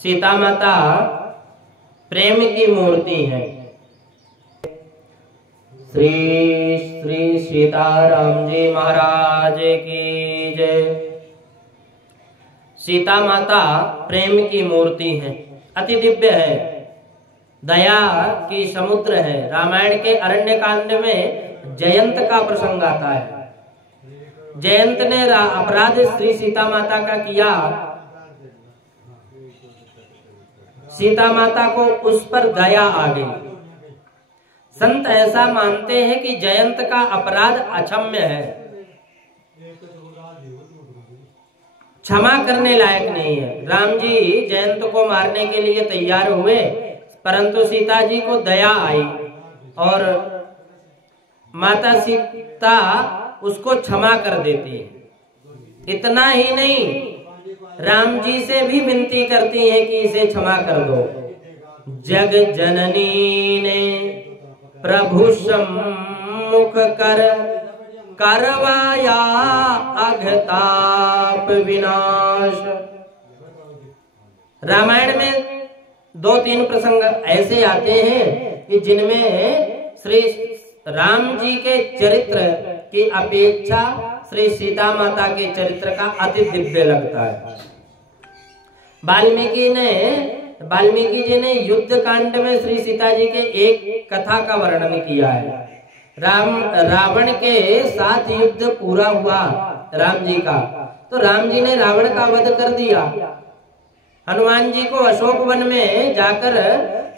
सीता माता प्रेम की मूर्ति है। श्री श्री सीताराम जी महाराज की जय। सीता माता प्रेम की मूर्ति है, अति दिव्य है, दया की समुद्र है। रामायण के अरण्य कांड में जयंत का प्रसंग आता है। जयंत ने अपराध श्री सीता माता का किया, सीता माता को उस पर दया आ गई। संत ऐसा मानते हैं कि जयंत का अपराध अक्षम्य है, क्षमा करने लायक नहीं है। राम जी जयंत को मारने के लिए तैयार हुए, परंतु सीता जी को दया आई और माता सीता उसको क्षमा कर देती है। इतना ही नहीं, राम जी से भी विनती करती है कि इसे क्षमा कर दो। जग जननी ने प्रभु सम्मुख कर करवाया अघताप विनाश। रामायण में 2-3 प्रसंग ऐसे आते हैं कि जिनमें श्री राम जी के चरित्र की अपेक्षा श्री सीता माता के चरित्र का अति दिव्य लगता है। वाल्मीकि जी ने युद्ध कांड में श्री सीता जी के एक कथा का वर्णन किया है। रावण के साथ युद्ध पूरा हुआ राम जी का, तो राम जी ने रावण का वध कर दिया। हनुमान जी को अशोक वन में जाकर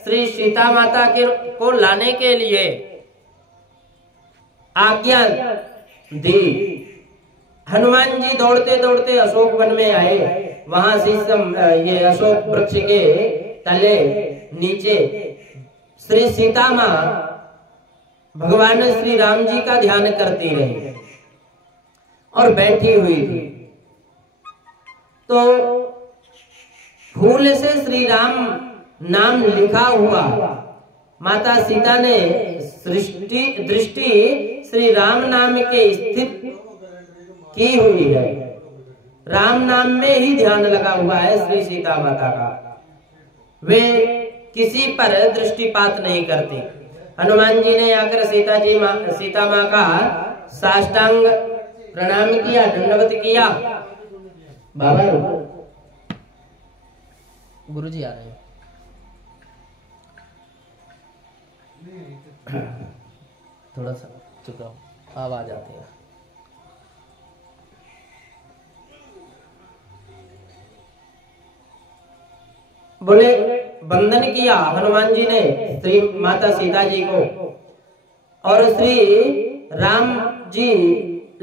श्री सीता माता को लाने के लिए आज्ञा दी। हनुमान जी दौड़ते दौड़ते अशोक वन में आए। वहां ये अशोक वृक्ष के तले नीचे श्री सीता माँ भगवान श्री राम जी का ध्यान करती रही और बैठी हुई थी। तो फूल से श्री राम नाम लिखा हुआ माता सीता ने दृष्टि श्री राम नाम के स्थित की हुई है। राम नाम में ही ध्यान लगा हुआ है श्री सीता माता का। वे किसी पर दृष्टिपात नहीं करती। हनुमान जी ने आकर सीता माँ का साष्टांग प्रणाम किया, दंडवत किया। बाबा रुको, गुरुजी आ रहे हैं। थोड़ा सा चुप रहो, आवाज आती है। बोले वंदन किया हनुमान जी ने श्री माता सीता जी को, और श्री राम जी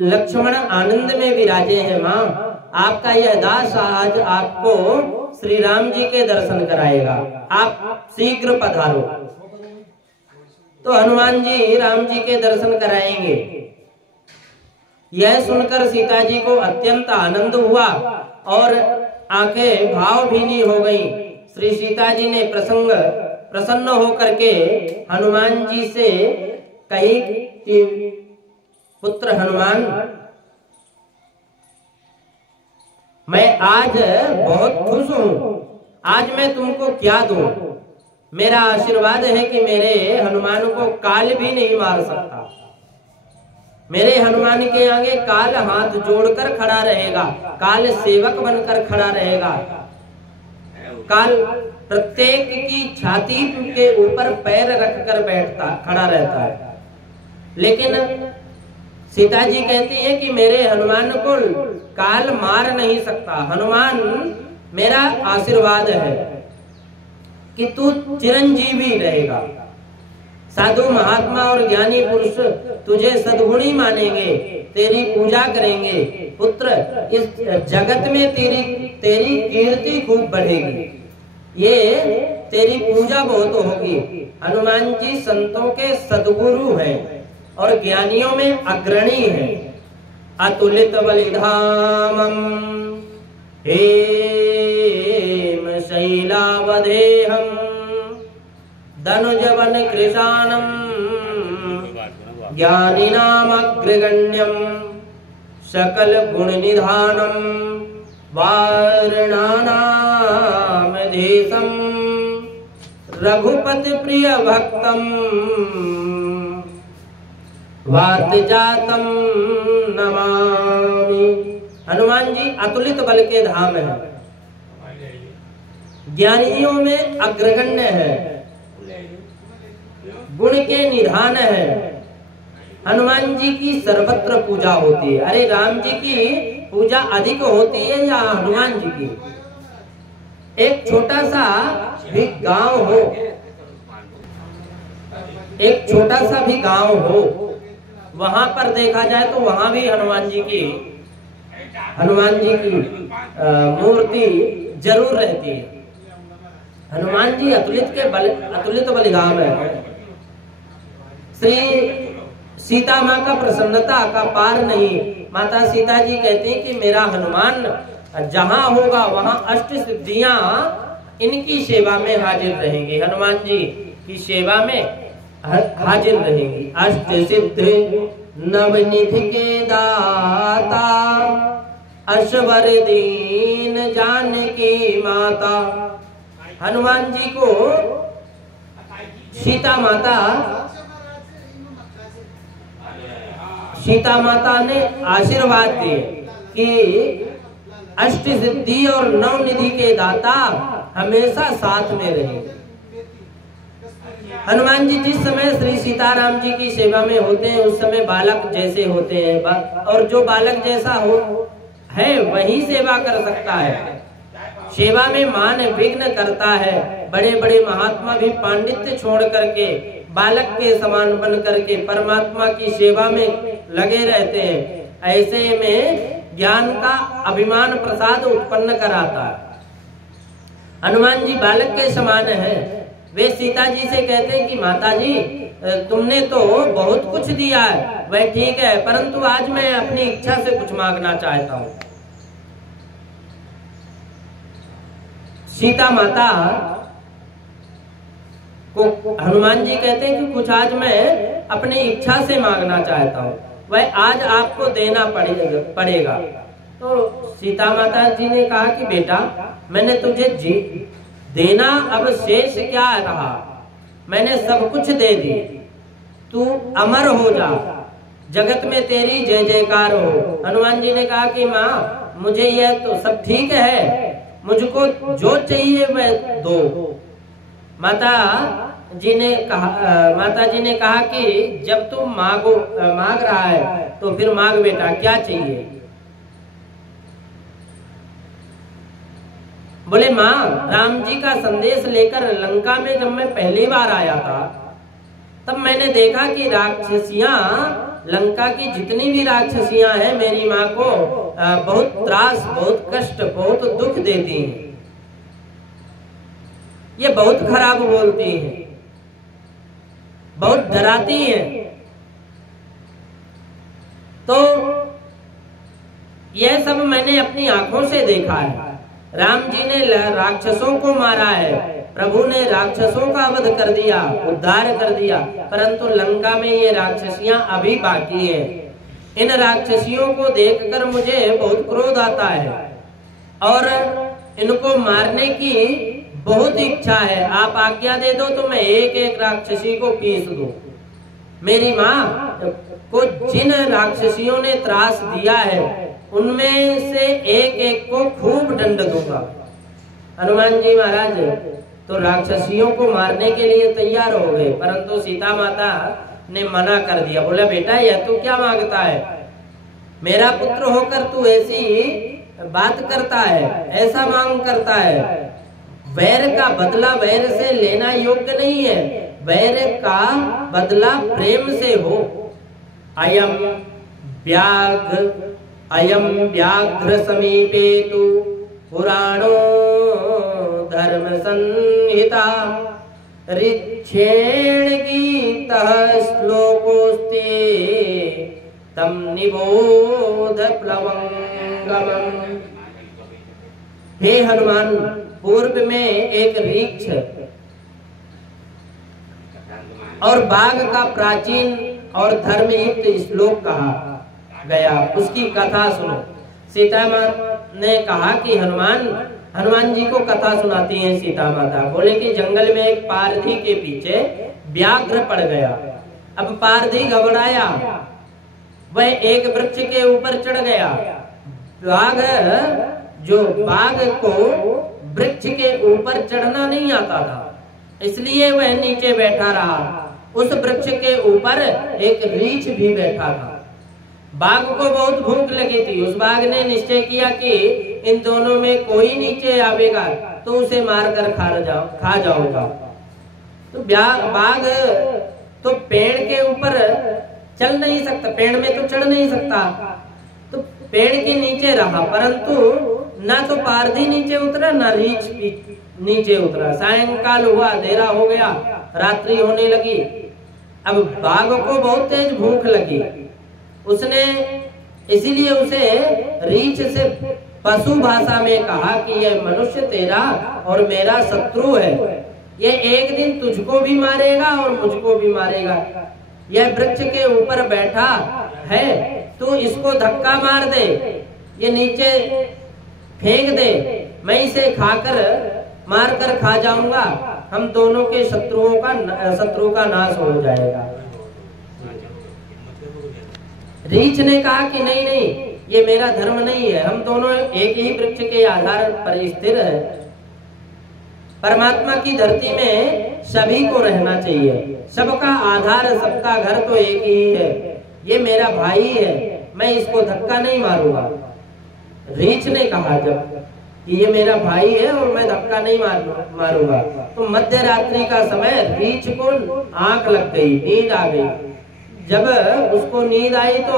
लक्ष्मण आनंद में विराजे हैं। माँ, आपका यह दास आज आपको श्री राम जी के दर्शन कराएगा, आप शीघ्र पधारो। तो हनुमान जी राम जी के दर्शन कराएंगे। यह सुनकर सीता जी को अत्यंत आनंद हुआ और आंखें भावभीनी हो गईं। श्री सीता जी ने प्रसन्न होकर के हनुमान जी से कही कि पुत्र हनुमान, मैं आज बहुत खुश हूँ। आज मैं तुमको क्या दूं? मेरा आशीर्वाद है कि मेरे हनुमान को काल भी नहीं मार सकता। मेरे हनुमान के आगे काल हाथ जोड़कर खड़ा रहेगा, काल सेवक बनकर खड़ा रहेगा। काल प्रत्येक की छाती के ऊपर पैर रखकर खड़ा रहता है। लेकिन सीता जी कहती है कि मेरे हनुमान को काल मार नहीं सकता। हनुमान, मेरा आशीर्वाद है कि तू चिरंजीवी रहेगा। साधु महात्मा और ज्ञानी पुरुष तुझे सद्गुणी मानेंगे, तेरी पूजा करेंगे। पुत्र, इस जगत में तेरी कीर्ति खूब बढ़ेगी, ये तेरी पूजा बहुत होगी। हनुमान जी संतों के सद्गुरु हैं और ज्ञानियों में अग्रणी हैं। अतुलित बलिधामम हेम शैलावधेहम धनुजवन कृशानम ज्ञानिनामग्रगण्यम सकल गुण निधानम वारणानाम तेषं रघुपति प्रिय भक्तम वातजातम नमामि। हनुमान जी अतुलित बल के धाम है, ज्ञानियों में अग्रगण्य है, गुण के निधान है। हनुमान जी की सर्वत्र पूजा होती है। अरे राम जी की पूजा अधिक होती है या हनुमान जी की? एक छोटा सा भी गांव हो, एक छोटा सा भी गांव हो, वहां पर देखा जाए तो वहां भी हनुमान जी की मूर्ति जरूर रहती है। हनुमान जी अतुलित बलिधाम है। श्री सीता माँ का प्रसन्नता का पार नहीं। माता सीता जी कहती हैं कि मेरा हनुमान जहाँ होगा वहाँ अष्ट सिद्धियां इनकी सेवा में हाजिर रहेंगी, हनुमान जी की सेवा में हाजिर रहेंगी। अष्ट सिद्ध नवनिधि के दाता, अश्वर दीन जानकी माता। हनुमान जी को सीता माता ने आशीर्वाद दिए कि अष्ट सिद्धि और नवनिधि के दाता हमेशा साथ में रहेंगे। हनुमान जी जिस समय श्री सीताराम जी की सेवा में होते हैं उस समय बालक जैसे होते हैं, और जो बालक जैसा हो है वही सेवा कर सकता है। सेवा में मान विघ्न करता है। बड़े बड़े महात्मा भी पांडित्य छोड़ करके बालक के समान बन करके परमात्मा की सेवा में लगे रहते हैं। ऐसे में ज्ञान का अभिमान प्रसाद उत्पन्न कराता है। हनुमान जी बालक के समान है। वे सीता जी से कहते हैं कि माता जी तुमने तो बहुत कुछ दिया है, वह ठीक है, परंतु आज मैं अपनी इच्छा से कुछ मांगना चाहता हूँ। सीता माता को हनुमान जी कहते हैं कि कुछ आज मैं अपनी इच्छा से मांगना चाहता हूँ, वह आज आपको देना पड़ेगा। तो सीता माता जी ने कहा कि बेटा मैंने तुझे देना अब शेष क्या रहा, मैंने सब कुछ दे दी, तू अमर हो जा, जगत में तेरी जय जयकार हो। हनुमान जी ने कहा कि माँ मुझे यह तो सब ठीक है, मुझको जो चाहिए वह दो। माता जी ने कहा कि जब तू मांग रहा है तो फिर मांग बेटा, क्या चाहिए? बोले माँ राम जी का संदेश लेकर लंका में जब मैं पहली बार आया था तब मैंने देखा कि राक्षसियां, लंका की जितनी भी राक्षसियां हैं मेरी माँ को बहुत त्रास, बहुत कष्ट, बहुत दुख देती हैं। ये बहुत खराब बोलती हैं, बहुत डराती हैं। तो यह सब मैंने अपनी आंखों से देखा है। राम जी ने राक्षसों को मारा है, प्रभु ने राक्षसों का वध कर दिया, उद्धार कर दिया, परंतु लंका में ये राक्षसियां अभी बाकी हैं। इन राक्षसियों को देखकर मुझे बहुत क्रोध आता है और इनको मारने की बहुत इच्छा है। आप आज्ञा दे दो तो मैं एक एक राक्षसी को पीस दूं। मेरी माँ को जिन राक्षसियों ने त्रास दिया है उनमें से एक एक को खूब दंड दूंगा। हनुमान जी महाराज तो राक्षसियों को मारने के लिए तैयार हो गए, परंतु सीता माता ने मना कर दिया। बोला बेटा यह तू क्या मांगता है, मेरा पुत्र होकर तू ऐसी बात करता है, ऐसा मांग करता है। वैर का बदला वैर से लेना योग्य नहीं है, वैर का बदला प्रेम से हो। अयम व्याघ्र समीपे तु पुराणो धर्म संहिता ऋक्षेण गीतः श्लोकोस्ते तम निबोध प्लवंगमम्। हे हनुमान, पूर्व में एक ऋक्ष और बाघ का प्राचीन और धर्मयुक्त श्लोक कहा गया, उसकी कथा सुनो। सीता माँ ने कहा कि हनुमान, हनुमान जी को कथा सुनाती हैं सीता माता। बोले कि जंगल में एक पारधी के पीछे व्याघ्र पड़ गया। अब पारधी घबराया, वह एक वृक्ष के ऊपर चढ़ गया। बाघ को वृक्ष के ऊपर चढ़ना नहीं आता था, इसलिए वह नीचे बैठा रहा। उस वृक्ष के ऊपर एक रीछ भी बैठा था। बाघ को बहुत भूख लगी थी। उस बाघ ने निश्चय किया कि इन दोनों में कोई नीचे आवेगा तो उसे मारकर खा जाऊंगा। तो बाघ तो पेड़ के ऊपर चल नहीं सकता, पेड़ में तो चढ़ नहीं सकता, तो पेड़ के नीचे रहा, परंतु ना तो पारधी नीचे उतरा ना रीछ नीचे उतरा। सायंकाल हुआ, अंधेरा हो गया, रात्रि होने लगी। अब बाघ को बहुत तेज भूख लगी। उसने इसीलिए उसे रीछ से पशु भाषा में कहा कि यह मनुष्य तेरा और मेरा शत्रु है, ये एक दिन तुझको भी मारेगा और मुझको भी मारेगा। यह वृक्ष के ऊपर बैठा है, तू इसको धक्का मार दे, ये नीचे फेंक दे, मैं इसे मारकर खा जाऊंगा, हम दोनों के शत्रु का नाश हो जाएगा। रीछ ने कहा कि नहीं नहीं, ये मेरा धर्म नहीं है, हम दोनों एक ही वृक्ष के आधार पर स्थिर है। परमात्मा की धरती में सभी को रहना चाहिए, सबका आधार, सबका घर तो एक ही है। ये मेरा भाई है, मैं इसको धक्का नहीं मारूंगा। रीछ ने कहा जब कि ये मेरा भाई है और मैं धक्का नहीं मारूंगा, तो मध्य रात्रि का समय रीछ को आंख लग गई, नींद आ गई। जब उसको नींद आई तो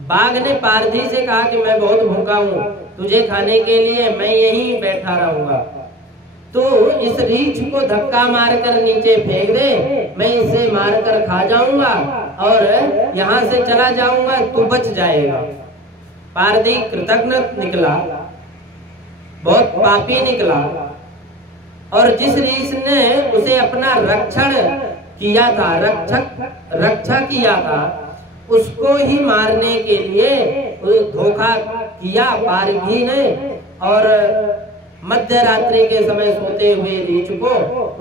बाघ ने पारधी से कहा कि मैं बहुत भूखा हूँ, तुझे खाने के लिए मैं यहीं बैठा रहूंगा, तो इस रीछ को धक्का मारकर नीचे फेंक दे, मैं इसे मारकर खा जाऊंगा और यहाँ से चला जाऊंगा, तू बच जाएगा। पारधी कृतज्ञ निकला, बहुत पापी निकला, और जिस रीछ ने उसे अपना रक्षा किया था, उसको ही मारने के लिए धोखा किया पारधी ने, और मध्य रात्रि के समय सोते हुए रीछ को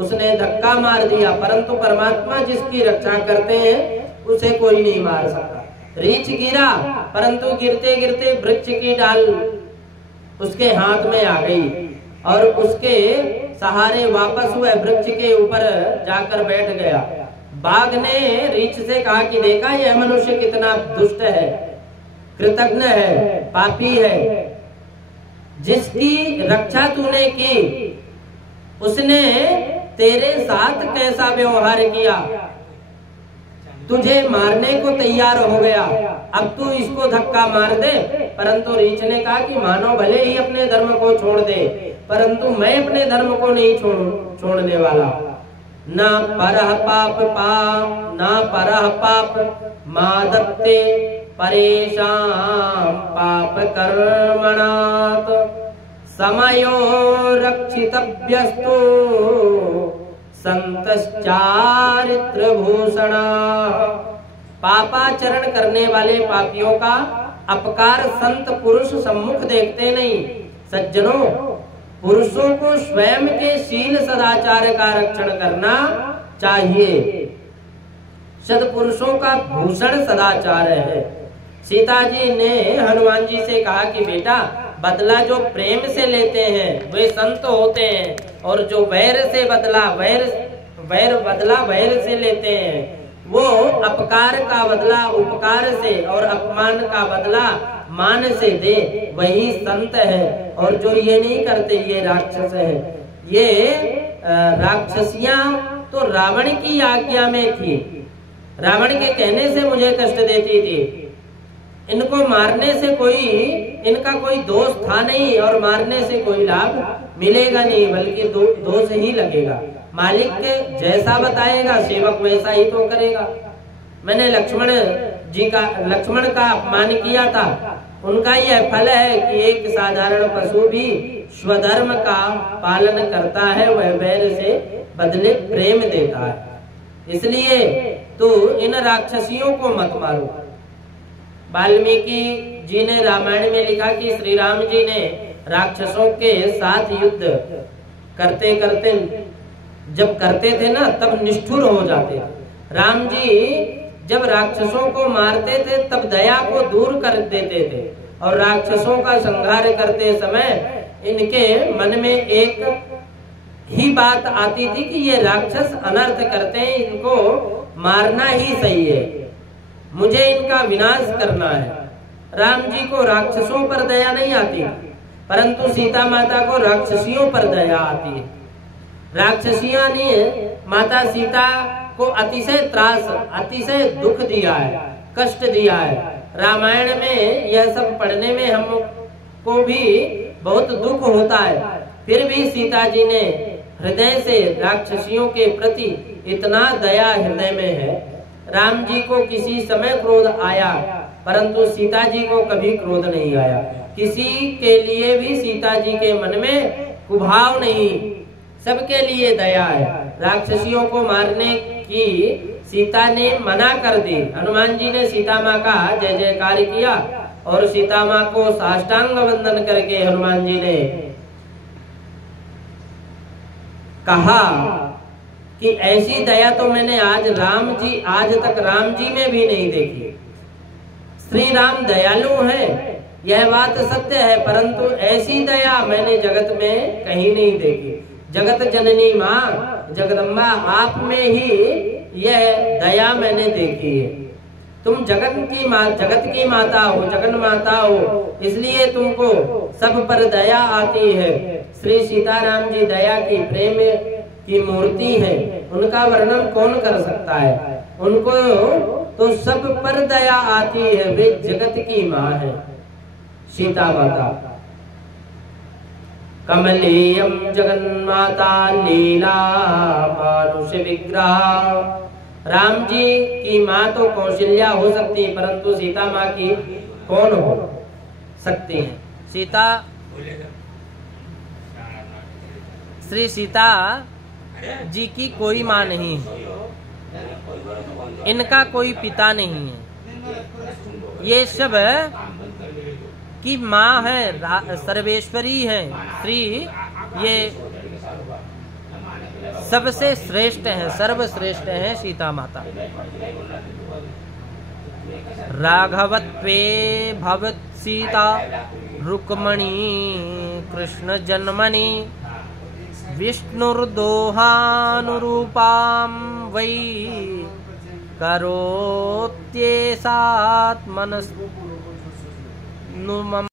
उसने धक्का मार दिया। परंतु परमात्मा जिसकी रक्षा करते हैं उसे कोई नहीं मार सकता। रीछ गिरा, परंतु गिरते गिरते वृक्ष की डाल उसके हाथ में आ गई और उसके सहारे वापस वह वृक्ष के ऊपर जाकर बैठ गया। बाघ ने रीछ से कहा कि देखा यह मनुष्य कितना दुष्ट है, कृतज्ञ है, पापी है, जिसकी रक्षा तूने की उसने तेरे साथ कैसा व्यवहार किया, तुझे मारने को तैयार हो गया, अब तू इसको धक्का मार दे। परंतु रीछ ने कहा कि मानव भले ही अपने धर्म को छोड़ दे, परंतु मैं अपने धर्म को नहीं छोड़ने वाला। ना परह पाप मादत्ते परेशान पाप कर्मणात् समयो रक्षितव्यस्तु संतश्चारित्र भूषणा। पापाचरण करने वाले पापियों का अपकार संत पुरुष सम्मुख देखते नहीं। सज्जनों, पुरुषों को स्वयं के शील सदाचार का रक्षण करना चाहिए। सत्पुरुषों का भूषण सदाचार है। सीता जी ने हनुमान जी से कहा कि बेटा, बदला जो प्रेम से लेते हैं वे संत होते हैं, और जो वैर से लेते हैं वो अपकार का बदला उपकार से और अपमान का बदला मान से दे, वही संत है। और जो ये नहीं करते ये राक्षस है। ये राक्षसियां तो रावण की आज्ञा में थी, रावण के कहने से मुझे कष्ट देती थी। इनको मारने से इनका कोई दोष था नहीं और मारने से कोई लाभ मिलेगा नहीं, बल्कि दोष ही लगेगा। मालिक के जैसा बताएगा सेवक वैसा ही तो करेगा। मैंने लक्ष्मण का अपमान किया था, उनका यह फल है कि एक साधारण पशु भी स्वधर्म का पालन करता है, वह वैर से बदले प्रेम देता है। इसलिए तो इन राक्षसियों को मत मारो। वाल्मीकि जी ने रामायण में लिखा कि श्री राम जी ने राक्षसों के साथ युद्ध करते करते जब करते थे ना, तब निष्ठुर हो जाते। राम जी जब राक्षसों को मारते थे तब दया को दूर कर देते थे, और राक्षसों का संहार करते समय इनके मन में एक ही बात आती थी कि ये राक्षस अनर्थ करते हैं, इनको मारना ही सही है, मुझे इनका विनाश करना है। राम जी को राक्षसों पर दया नहीं आती, परंतु सीता माता को राक्षसियों पर दया आती है। राक्षसियों ने माता सीता को अतिशय त्रास, अतिशय दुख दिया है, कष्ट दिया है। रामायण में यह सब पढ़ने में हमको भी बहुत दुख होता है, फिर भी सीता जी ने हृदय से राक्षसियों के प्रति इतना दया हृदय में है। राम जी को किसी समय क्रोध आया, परंतु सीता जी को कभी क्रोध नहीं आया। किसी के लिए भी सीता जी के मन में कुभाव नहीं, सबके लिए दया है। राक्षसियों को मारने की सीता ने मना कर दी। हनुमान जी ने सीता माँ का जय जयकार किया, और सीता माँ को साष्टांग वंदन करके हनुमान जी ने कहा कि ऐसी दया तो मैंने आज तक राम जी में भी नहीं देखी। श्री राम दयालु हैं, यह बात सत्य है, परंतु ऐसी दया मैंने जगत में कहीं नहीं देखी। जगत जननी माँ जगदम्बा, आप में ही यह दया मैंने देखी है। तुम जगत की माता हो, जगन माता हो, इसलिए तुमको सब पर दया आती है। श्री सीताराम जी दया की, प्रेम की मूर्ति है, उनका वर्णन कौन कर सकता है। उनको तो सब पर दया आती है, वे जगत की माँ है सीता माता। कमलेयम जगन्माता लीला मानुष विग्रह। राम जी की माँ तो कौशल्या हो सकती है, परंतु सीता माँ की कौन हो सकती है। श्री सीता जी की कोई माँ नहीं है, इनका कोई पिता नहीं है, ये सब की माँ है, सर्वेश्वरी है। श्री ये सबसे श्रेष्ठ है, सर्वश्रेष्ठ है सीता माता। राघवत्वे भवत सीता रुक्मणी कृष्ण जन्मनि विष्णुर्दोहानुरूपां वै करोत्येषात्मनस्तु